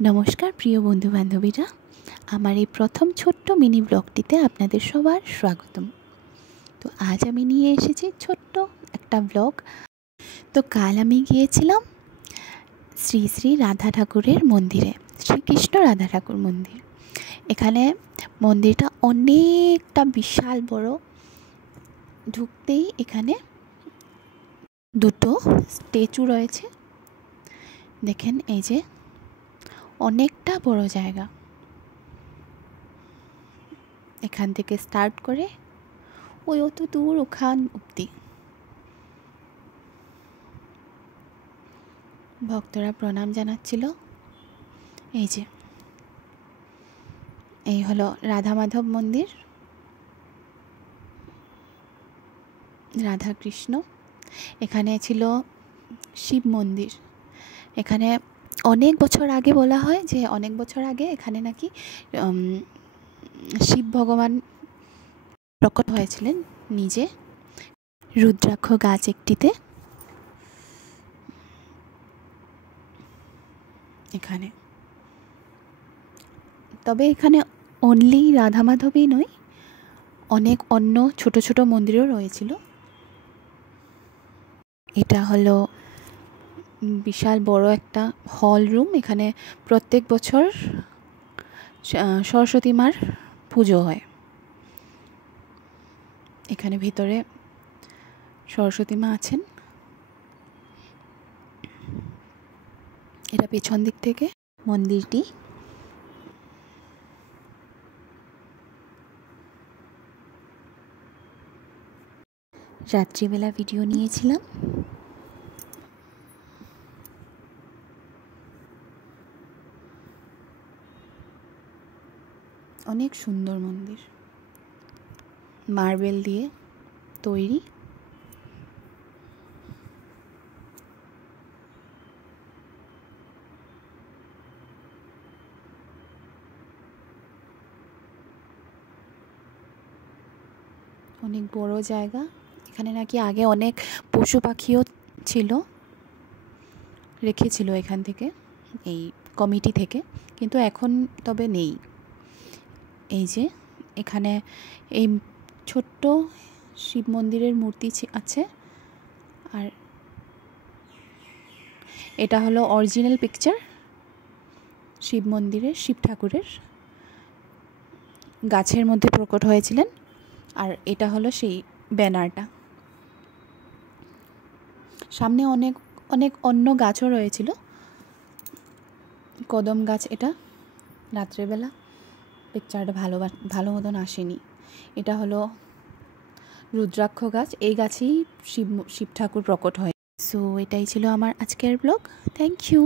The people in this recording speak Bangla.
নমস্কার প্রিয় বন্ধু বান্ধবীরা, আমার এই প্রথম ছোট্ট মিনি ব্লগটিতে আপনাদের সবার স্বাগতম। তো আজ আমি নিয়ে এসেছি ছোট্ট একটা ব্লগ। তো কাল আমি গিয়েছিলাম শ্রী শ্রী রাধা ঠাকুরের মন্দিরে, শ্রীকৃষ্ণ রাধা ঠাকুর মন্দির। এখানে মন্দিরটা অনেকটা বিশাল বড়। ঢুকতেই এখানে দুটো স্ট্যাচু রয়েছে, দেখেন এই যে অনেকটা বড় জায়গা। এখান থেকে স্টার্ট করে ওই অত দূর ওখান অবধি ভক্তরা প্রণাম জানাচ্ছিল। এই যে এই হলো রাধা মাধব মন্দির, রাধা কৃষ্ণ। এখানে ছিল শিব মন্দির। এখানে অনেক বছর আগে বলা হয় যে অনেক বছর আগে এখানে নাকি শিব ভগবান প্রকট হয়েছিলেন নিজে রুদ্রাক্ষ গাছ একটিতে। এখানে তবে এখানে অনলি রাধা মাধবই নয়, অনেক অন্য ছোট ছোট মন্দিরও রয়েছিল। এটা হলো বিশাল বড় একটা হল রুম। এখানে প্রত্যেক বছর সরস্বতী মার পুজো হয়। এখানে ভিতরে সরস্বতী মা আছেন। এটা পেছন দিক থেকে মন্দিরটি। রাত্রিবেলা ভিডিও নিয়েছিলাম। অনেক সুন্দর মন্দির, মার্বেল দিয়ে তৈরি। অনেক বড় জায়গা। এখানে নাকি আগে অনেক পশু পাখিও ছিল, রেখেছিল এখান থেকে এই কমিটি থেকে, কিন্তু এখন তবে নেই। এই যে এখানে এই ছোট্ট শিব মন্দিরের মূর্তি আছে। আর এটা হলো অরিজিনাল পিকচার শিব মন্দিরের, শিব ঠাকুরের গাছের মধ্যে প্রকট হয়েছিলেন। আর এটা হলো সেই ব্যানারটা। সামনে অনেক অনেক অন্য গাছও রয়েছিল, কদম গাছ। এটা রাত্রেবেলা পিকচারটা ভালো মতন আসেনি। এটা হলো রুদ্রাক্ষ গাছ, এই গাছেই শিব ঠাকুর প্রকট হয়। সো এটাই ছিল আমার আজকের ব্লগ। Thank you.